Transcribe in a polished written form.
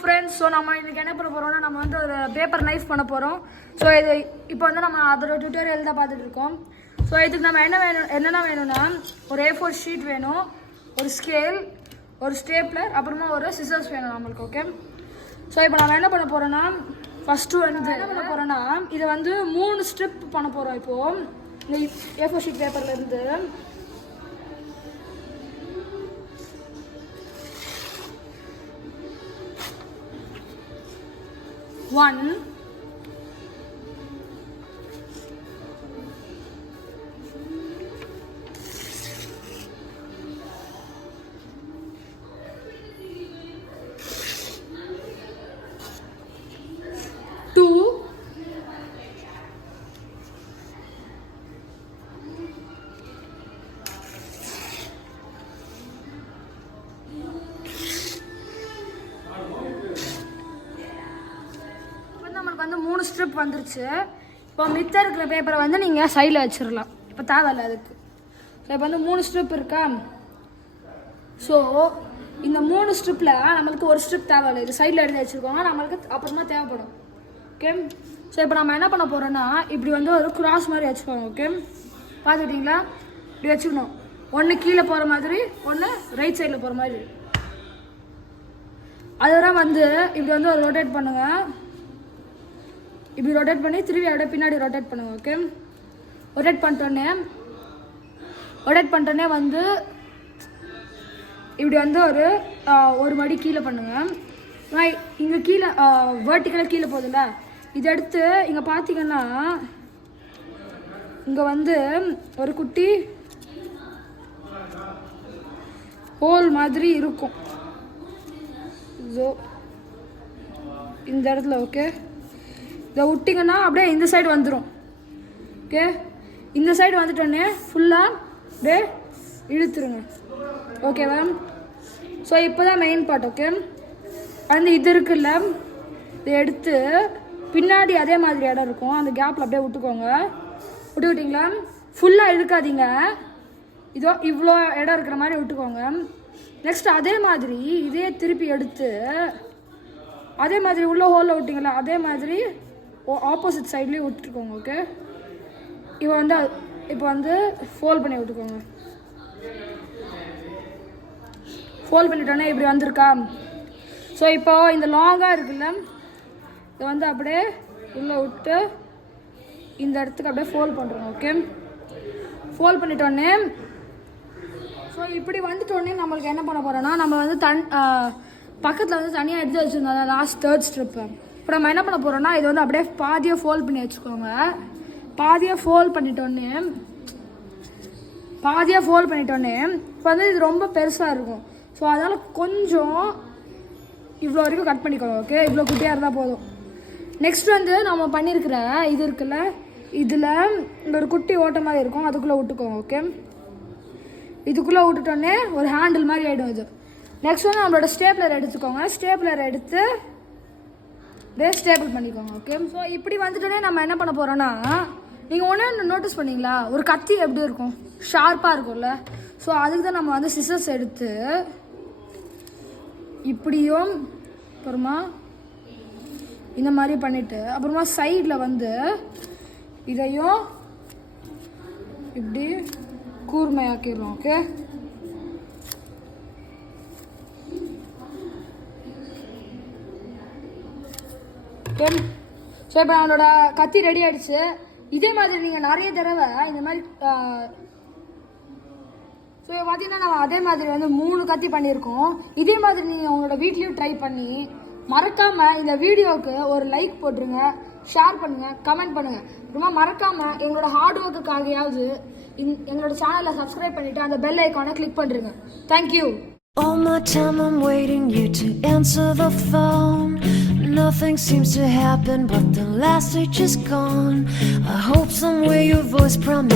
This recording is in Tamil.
ஃப்ரெண்ட்ஸ், ஸோ நம்ம இன்றைக்கி என்ன பண்ண போகிறோம்னா நம்ம வந்து ஒரு பேப்பர் நைஃப் பண்ண போகிறோம். ஸோ இது இப்போ வந்து நம்ம அதோட டியூட்டோரியல் தான் பார்த்துட்டு இருக்கோம். ஸோ இதுக்கு நம்ம என்னென்ன வேணும்னா ஒரு A4 ஷீட் வேணும், ஒரு ஸ்கேல், ஒரு ஸ்டேப்லர், அப்புறமா ஒரு சிசர்ஸ் வேணும் நம்மளுக்கு. ஓகே, ஸோ இப்போ நம்ம என்ன பண்ண போகிறோன்னா ஃபஸ்ட்டு வந்து என்ன பண்ண போகிறோன்னா இதை வந்து 3 ஸ்ட்ரிப் பண்ண போகிறோம். இப்போது இந்த A4 ஷீட் பேப்பர்லேருந்து one, two, வந்து 3 ஸ்ட்ரிப் வந்துருச்சு. இப்போ மித்த இருக்கிற பேப்பரை வந்து நீங்கள் சைடில் வச்சிடலாம், இப்போ தேவையில்லை அதுக்கு. ஸோ இப்போ வந்து 3 ஸ்ட்ரிப் இருக்கா. ஸோ இந்த 3 ஸ்ட்ரிப்பில் நம்மளுக்கு ஒரு ஸ்ட்ரிப் தேவையில்லை, இது சைடில் எடுத்து வச்சுருக்கோங்க, நம்மளுக்கு அப்புறமா தேவைப்படும். ஓகே, ஸோ இப்போ நம்ம என்ன பண்ண போகிறோன்னா இப்படி வந்து ஒரு கிராஸ் மாதிரி வச்சுக்கோங்க. ஓகே, பார்த்துக்கிட்டிங்களா? இப்படி வச்சுக்கணும், ஒன்று கீழே போகிற மாதிரி, ஒன்று ரைட் சைடில் போகிற மாதிரி. அதெல்லாம் வந்து இப்படி வந்து ஒரு ரொட்டேட் பண்ணுங்கள். இப்படி ரொட்டேட் பண்ணி திரும்பி அப்படியே பின்னாடி ரொட்டேட் பண்ணுங்க. ஓகே, ரொட்டேட் பண்ணிட்டோன்னே வந்து இப்படி வந்து ஒரு மடி கீழே பண்ணுங்கள். இங்கே கீழே வேர்ட்டிக்கலாக கீழே போகுதுல்ல, இதை எடுத்து இங்கே பார்த்தீங்கன்னா இங்கே வந்து ஒரு குட்டி ஹோல் மாதிரி இருக்கும். ஸோ இந்த இடத்துல ஓகே இதை விட்டிங்கன்னா அப்படியே இந்த சைடு வந்துடும். ஓகே, இந்த சைடு வந்துட்டோன்னே ஃபுல்லாக அப்படியே இழுத்துருங்க. ஓகேவா? ஸோ இப்போ தான் மெயின் பார்ட். ஓகே, வந்து இது இருக்குல்ல, இதை எடுத்து பின்னாடி அதே மாதிரி இடம் இருக்கும், அந்த கேப்பில் அப்படியே விட்டுக்கோங்க. விட்டுக்கிட்டிங்களா? ஃபுல்லாக இழுக்காதீங்க, இதோ இவ்வளோ இடம் இருக்கிற மாதிரி விட்டுக்கோங்க. நெக்ஸ்ட் அதே மாதிரி இதே திருப்பி எடுத்து அதே மாதிரி உள்ள ஹோலில் விட்டிங்களா, அதே மாதிரி ஆப்போசிட் சைட்லேயும் விட்டுருக்கோங்க. ஓகே, இப்போ வந்து ஃபோல்ட் பண்ணி விட்டுக்கோங்க. ஃபோல்ட் பண்ணிட்டோன்னே இப்படி வந்திருக்கா. ஸோ இப்போ இந்த லாங்காக இருக்குல்ல, இதை வந்து அப்படியே உள்ளே விட்டு இந்த இடத்துக்கு அப்படியே ஃபோல்ட் பண்ணுறோங்க. ஓகே, ஃபோல்ட் பண்ணிட்டோன்னே ஸோ இப்படி வந்துட்டோடனே நம்மளுக்கு என்ன பண்ண போகிறோன்னா நம்ம வந்து பக்கத்தில் வந்து தனியாக எடுத்து வச்சுருந்தோம் லாஸ்ட் 3rd ஸ்ட்ரிப்பு. இப்போ நம்ம என்ன பண்ண போகிறோம்னா இது வந்து அப்படியே பாதியாக ஃபோல்ட் பண்ணி வச்சுக்கோங்க. பாதியாக ஃபோல்ட் பண்ணிட்டோன்னே இப்போ வந்து இது ரொம்ப பெருசாக இருக்கும். ஸோ அதனால் கொஞ்சம் இவ்வளோ வரைக்கும் கட் பண்ணிக்கோங்க. ஓகே, இவ்வளோ குட்டியாக இருந்தால் போதும். நெக்ஸ்ட் வந்து நம்ம பண்ணியிருக்கிற இது இருக்குல்ல, இதில் இந்த ஒரு குட்டி ஓட்ட மாதிரி இருக்கும், அதுக்குள்ளே விட்டுக்கோங்க. ஓகே, இதுக்குள்ளே விட்டுட்டோன்னே ஒரு ஹேண்டில் மாதிரி ஆகிடும் இது. நெக்ஸ்ட் வந்து நம்மளோட ஸ்டேப்லர் எடுத்துக்கோங்க. ஸ்டேப்லர் எடுத்து ஸ்டேபிள் பண்ணிக்கோங்க. ஓகே, ஸோ இப்படி வந்துட்டோன்னே நம்ம என்ன பண்ண போகிறோன்னா நீங்கள் ஒன்று நோட்டீஸ் பண்ணிங்களா, ஒரு கத்தி எப்படி இருக்கும், ஷார்ப்பாக இருக்கும்ல. ஸோ அதுக்கு தான் நம்ம வந்து சிசர்ஸ் எடுத்து இப்படியும் அப்புறமா இந்த மாதிரி பண்ணிவிட்டு அப்புறமா சைடில் வந்து இதையும் இப்படி கூர்மையாக்கிடுறோம். ஓகே, ஸோ இப்போ நம்மளோட கத்தி ரெடி ஆகிடுச்சு. இதே மாதிரி நீங்கள் நிறைய தடவை இந்த மாதிரி ஸோ பார்த்தீங்கன்னா நம்ம அதே மாதிரி வந்து 3 கத்தி பண்ணியிருக்கோம். இதே மாதிரி நீங்கள் உங்களோட வீட்லேயும் ட்ரை பண்ணி மறக்காமல் இந்த வீடியோவுக்கு ஒரு லைக் போட்டுருங்க, ஷேர் பண்ணுங்கள், கமெண்ட் பண்ணுங்கள். ரொம்ப மறக்காமல் எங்களோட ஹார்ட் ஒர்க்குக்காகையாவது எங்களோட சேனலை சப்ஸ்கிரைப் பண்ணிவிட்டு அந்த பெல் ஐக்கானை கிளிக் பண்ணுறேங்க. Thank you. All my time I'm waiting you to answer the phone. Nothing seems to happen but the last stage is gone. I hope somewhere your voice promised